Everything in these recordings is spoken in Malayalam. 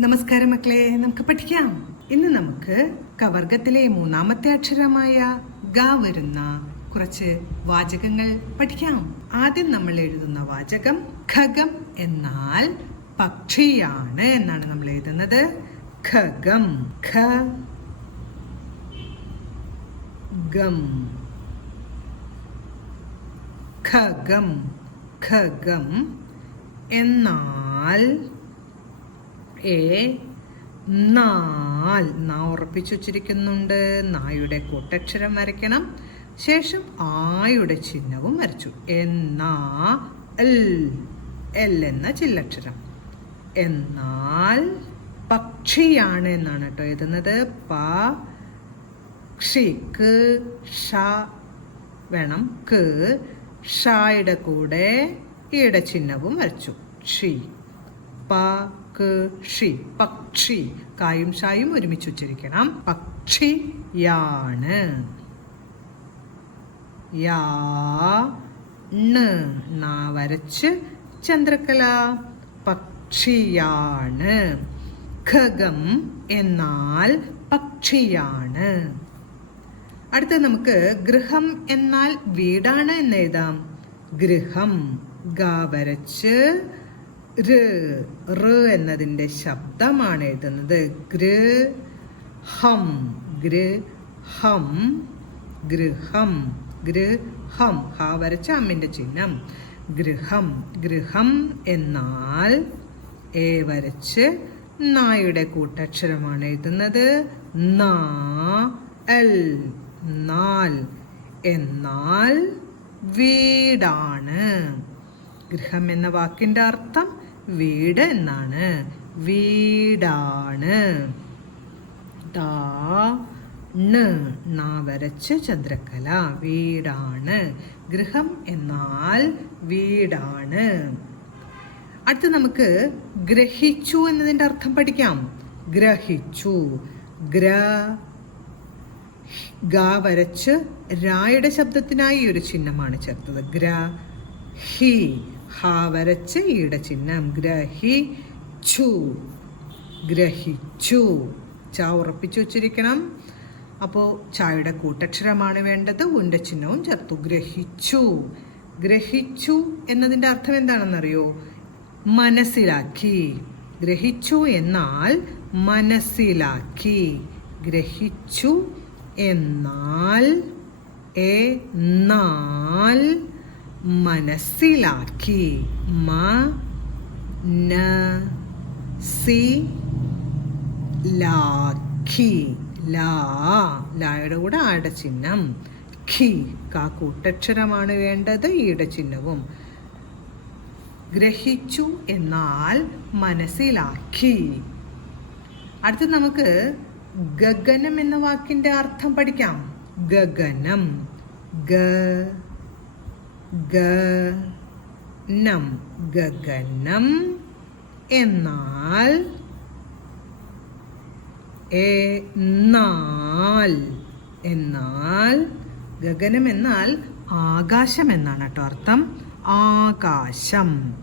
നമസ്കാരം മക്കളെ, നമുക്ക് പഠിക്കാം. ഇന്ന് നമുക്ക് കവർഗത്തിലെ മൂന്നാമത്തെ അക്ഷരമായ ഗ വരുന്ന കുറച്ച് വാചകങ്ങൾ പഠിക്കാം. ആദ്യം നമ്മൾ എഴുതുന്ന വാചകം ഖഗം എന്നാൽ പക്ഷിയാണ് എന്നാണ് നമ്മൾ എഴുതുന്നത്. ഖഗം, ഖഗം, ഖഗം, ഖഗം എന്നാൽ നാ ഉറപ്പിച്ചു വച്ചിരിക്കുന്നുണ്ട്. നായുടെ കൂട്ടക്ഷരം വരയ്ക്കണം. ശേഷം ആയുടെ ചിഹ്നവും വരച്ചു. എൽ എന്ന ചില്ലക്ഷരം. എന്നാൽ പക്ഷിയാണ് എന്നാണ് കേട്ടോ എഴുതുന്നത്. പക്ഷിക്ക് ഷ വേണം. ഷായുടെ കൂടെ ഈയുടെ ചിഹ്നവും വരച്ചു. ഷി പക്ഷി. കായും ഷായും ഒരുമിച്ച് ഉച്ചരിക്കണം. പക്ഷിയാണ്. നാ വരച്ച് ചന്ദ്രകല. പക്ഷിയാണ്. ഖഗം എന്നാൽ പക്ഷിയാണ്. അടുത്ത നമുക്ക് ഗൃഹം എന്നാൽ വീടാണ് എന്ന് എഴുതാം. ഗൃഹം ഗ വരച്ച് എന്നതിന്റെ ശബ്ദമാണ് എഴുതുന്നത്. ഗൃഹം, ഗൃഹം, ഗൃഹം, ഗൃഹം. ഹ വരച്ച അമ്മിന്റെ ചിഹ്നം. ഗൃഹം, ഗൃഹം എന്നാൽ വരച്ച് നായുടെ കൂട്ടക്ഷരമാണ് എഴുതുന്നത്. എന്നാൽ വീടാണ്. ഗൃഹം എന്ന വാക്കിന്റെ അർത്ഥം വീട് എന്നാണ്. വീടാണ്. നാ വരച്ച് ചന്ദ്രകല. വീടാണ്. ഗൃഹം എന്നാൽ വീടാണ്. അടുത്ത് നമുക്ക് ഗ്രഹിച്ചു എന്നതിന്റെ അർത്ഥം പഠിക്കാം. ഗ്രഹിച്ചു. ഗ വരച്ച് രായുടെ ശബ്ദത്തിനായി ഒരു ചിഹ്നമാണ് ചേർത്തത്. ഗ്രഹി. ഹ വരച്ച് ഈയുടെ ചിഹ്നം. ഗ്രഹിച്ചു, ഗ്രഹിച്ചു. ച ഉറപ്പിച്ചു വച്ചിരിക്കണം. അപ്പോൾ ചായയുടെ കൂട്ടക്ഷരമാണ് വേണ്ടത്. ഉന്റെ ചിഹ്നവും ചേർത്തു. ഗ്രഹിച്ചു. ഗ്രഹിച്ചു എന്നതിൻ്റെ അർത്ഥം എന്താണെന്നറിയോ? മനസ്സിലാക്കി. ഗ്രഹിച്ചു എന്നാൽ മനസ്സിലാക്കി. ഗ്രഹിച്ചു എന്നാൽ മനസ്സിലാക്കി. ലാക്കി. ലായുടെ കൂടെ ആടെ ചിഹ്നം. ഖി. കാ കൂട്ടക്ഷരമാണ് വേണ്ടത്. ഈടെ ചിഹ്നവും. ഗ്രഹിച്ചു എന്നാൽ മനസ്സിലാക്കി. അടുത്ത് നമുക്ക് ഗഗനം എന്ന വാക്കിന്റെ അർത്ഥം പഠിക്കാം. ഗഗനം. ഗഗനം എന്നാൽ ഗഗനം എന്നാൽ ആകാശം എന്നാണ് കേട്ടോ അർത്ഥം. ആകാശം.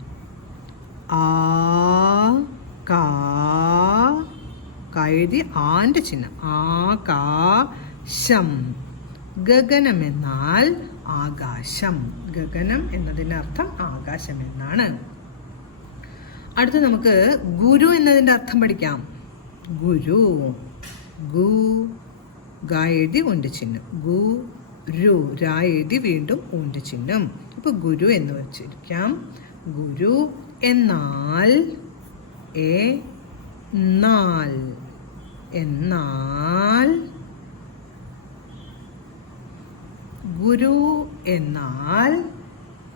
എഴുതി ആന്റെ ചിഹ്നം. ആകാശം. ഗഗനം എന്നാൽ ആകാശം. ഗഗനം എന്നതിന്റെ അർത്ഥം ആകാശം എന്നാണ്. അടുത്ത് നമുക്ക് ഗുരു എന്നതിന്റെ അർത്ഥം പഠിക്കാം. ഗുരു. ഗ എഴുതി ഊണ്ട് ചിഹ്നം. ഗുരു. രാ എഴുതി വീണ്ടും ഊണ്ട് ചിഹ്നം. ഇപ്പൊ ഗുരു എന്ന് വെച്ചിരിക്കാം. ഗുരു എന്നാൽ ഗുരു എന്നാൽ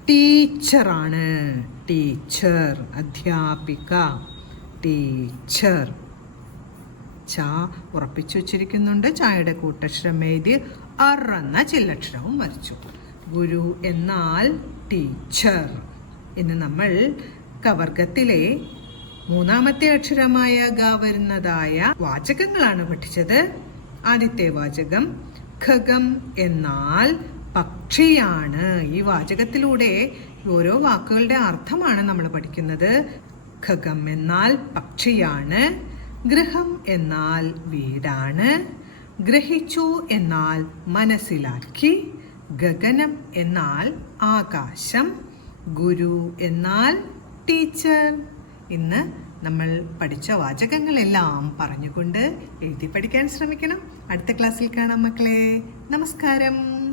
ടീച്ചറാണ്. ടീച്ചർ, അധ്യാപിക. ടീച്ചർ. ച ഉറപ്പിച്ചു വച്ചിരിക്കുന്നുണ്ട്. ചായയുടെ കൂട്ടക്ഷരം എഴുതി എന്ന ചില്ലക്ഷരവും വരച്ചു. ഗുരു എന്നാൽ ടീച്ചർ. ഇന്ന് നമ്മൾ കവർഗത്തിലെ മൂന്നാമത്തെ അക്ഷരമായ ഗ വരുന്നതായ വാചകങ്ങളാണ് പഠിച്ചത്. ആദ്യത്തെ വാചകം ഖഗം എന്നാൽ പക്ഷിയാണ്. ഈ വാചകത്തിലൂടെ ഓരോ വാക്കുകളുടെ അർത്ഥമാണ് നമ്മൾ പഠിക്കുന്നത്. ഖഗം എന്നാൽ പക്ഷിയാണ്. ഗൃഹം എന്നാൽ വീടാണ്. ഗ്രഹിച്ചു എന്നാൽ മനസ്സിലാക്കി. ഗഗനം എന്നാൽ ആകാശം. ഗുരു എന്നാൽ ടീച്ചർ. ഇന്ന് നമ്മൾ പഠിച്ച വാചകങ്ങളെല്ലാം പറഞ്ഞുകൊണ്ട് എഴുതി പഠിക്കാൻ ശ്രമിക്കണം. അടുത്ത ക്ലാസ്സിൽ കാണാം മക്കളെ. നമസ്കാരം.